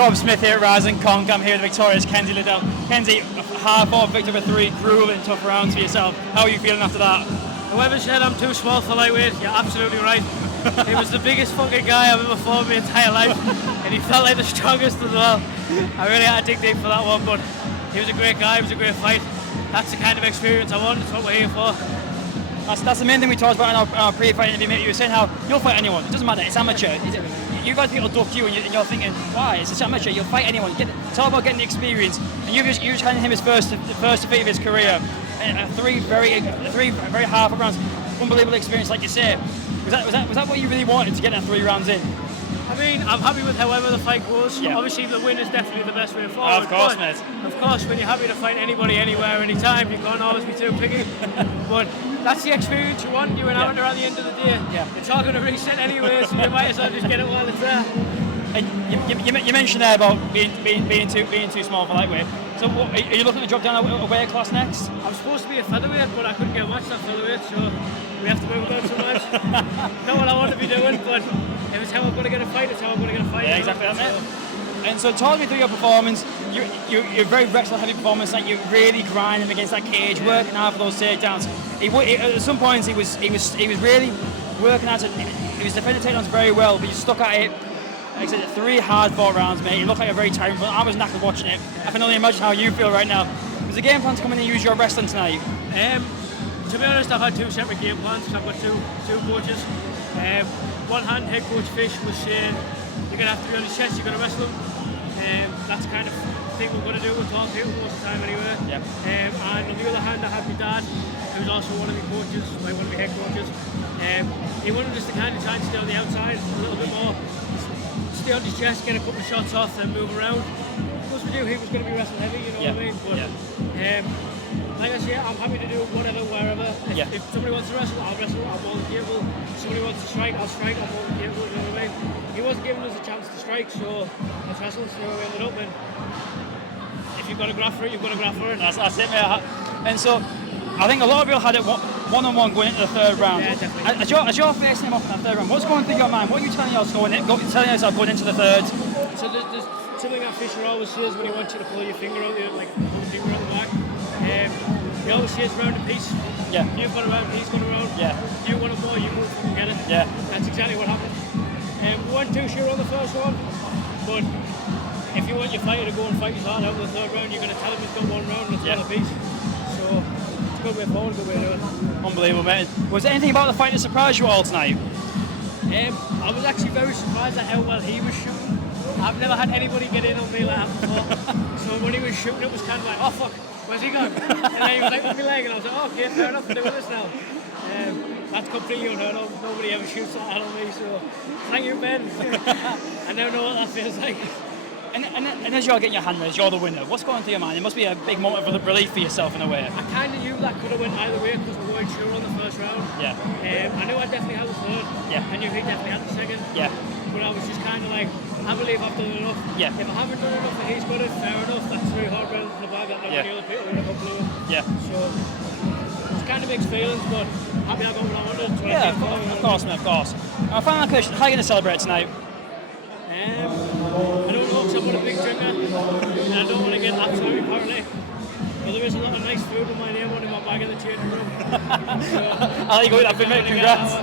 Rob Smith here at Rising Conk. I'm here with the victorious Kenzie Liddle. Kenzie, hard-fought victory for 3 grueling and tough rounds for yourself. How are you feeling after that? Whoever said I'm too small for lightweight, you're absolutely right. He was the biggest fucking guy I've ever fought in my entire life, and he felt like the strongest as well. I really had to dig deep for that one, but he was a great guy, it was a great fight. That's the kind of experience I want, that's what we're here for. That's the main thing we talked about in our pre-fight interview, mate. You were saying how you'll fight anyone, it doesn't matter, it's amateur. You guys people duck you and you're thinking, why? It's amateur, you'll fight anyone. It's all about getting the experience. And you just handed him his first defeat of his career. Three very hard rounds. Unbelievable experience, like you say. Was that what you really wanted to get that 3 rounds in? I mean, I'm happy with however the fight goes. Yeah. Obviously, the win is definitely the best way forward. Of course, mate. Of course, when you're happy to fight anybody, anywhere, anytime, you can't always be too picky. But that's the experience you want. You're an amateur at the end of the day. Yeah. It's all going to reset anyway, so you might as well just get it while it's there. And you mentioned there about being too small for lightweight. So are you looking to drop down a weight class next? I'm supposed to be a featherweight, but I couldn't get matched at featherweight, so we have to move about so much. Not what I want to be doing, but if it's how I'm going to get a fight, it's how I'm going to get a fight. Yeah, exactly that, mate. And so talk me through your performance. You're very wrestling heavy performance, like you're really grinding against that cage, working hard for those takedowns. At some points he was really working hard. He was defending takedowns very well, but you stuck at it. Like I said, 3 hard-fought rounds, mate. You look like a very tired, but I was knackered watching it. I can only imagine how you feel right now. Was the game plan to come in and use your wrestling tonight? To be honest, I've had 2 separate game plans. I've got two coaches. One hand head coach Fish was saying you're going to have to be on his chest, you're going to wrestle him. That's the kind of thing we're going to do with all people most of the time anyway. Yep. And on the other hand, I had my dad, who's also one of my coaches, one of my head coaches. He wanted us to kind of try and stay on the outside a little bit more. Stay on his chest, get a couple of shots off, then move around. Because we knew he was going to be wrestling heavy, you know what I mean? But like I say, I'm happy to do whatever, wherever. If somebody wants to wrestle, I'll wrestle, I'm more than capable. If somebody wants to strike, I'll strike, I'm more than capable, you know what I mean? He wasn't giving us a chance to strike, so let's wrestle, see where we ended up. And if you've got to graph for it, you've got to graph for it. That's it, mate. And so, I think a lot of people had it one-on-one going into the 3rd round. Yeah, definitely. As you're facing him off in that 3rd round, what's going through your mind? What are you telling yourself going into the 3rd? So there's something that Fisher always says when he wants you to pull your finger out, like pull your finger out the back. He always says round a piece. Yeah. You've got a round, he's got a round. Yeah. You want it more, you move and get it. Yeah. That's exactly what happened. We weren't too sure on the first one, but if you want your fighter to go and fight his heart out in the 3rd round, you're going to tell him he's got 1 round and it's one apiece. So it's a good way forward, good way to do it. Unbelievable, mate. Was there anything about the fight that surprised you all tonight? I was actually very surprised at how well he was shooting. I've never had anybody get in on me like that before. So when he was shooting, it was kind of like, oh fuck, where's he going? And then he was like with my leg, and I was like, oh, okay, fair enough, I'm doing this now. That's completely unheard of. Nobody ever shoots like that on me, so thank you, Ben. I now know what that feels like. And as you're getting your hand raised, you're the winner. What's going through your mind? It must be a big moment of relief for yourself in a way. I kind of knew that could have went either way because we weren't sure on the first round. Yeah. I knew I definitely had the 3rd. Yeah. I knew he definitely had the 2nd. Yeah. But I was just kind of like, I believe I've done enough. Yeah. If I haven't done enough and he's got it, fair enough. That's 3 hard rounds in the bag that nobody other people would have blew. Yeah. So it's kind of mixed feelings, but happy I got what I wanted. So yeah, of course, man, of course. Final question: how are you going to celebrate tonight? I don't know, because I'm not a big drinker, and I don't want to get absolutely party. But there is a lot of nice food with my name on in my bag in the changing room. So, I'll let you go with that, mate. Congrats.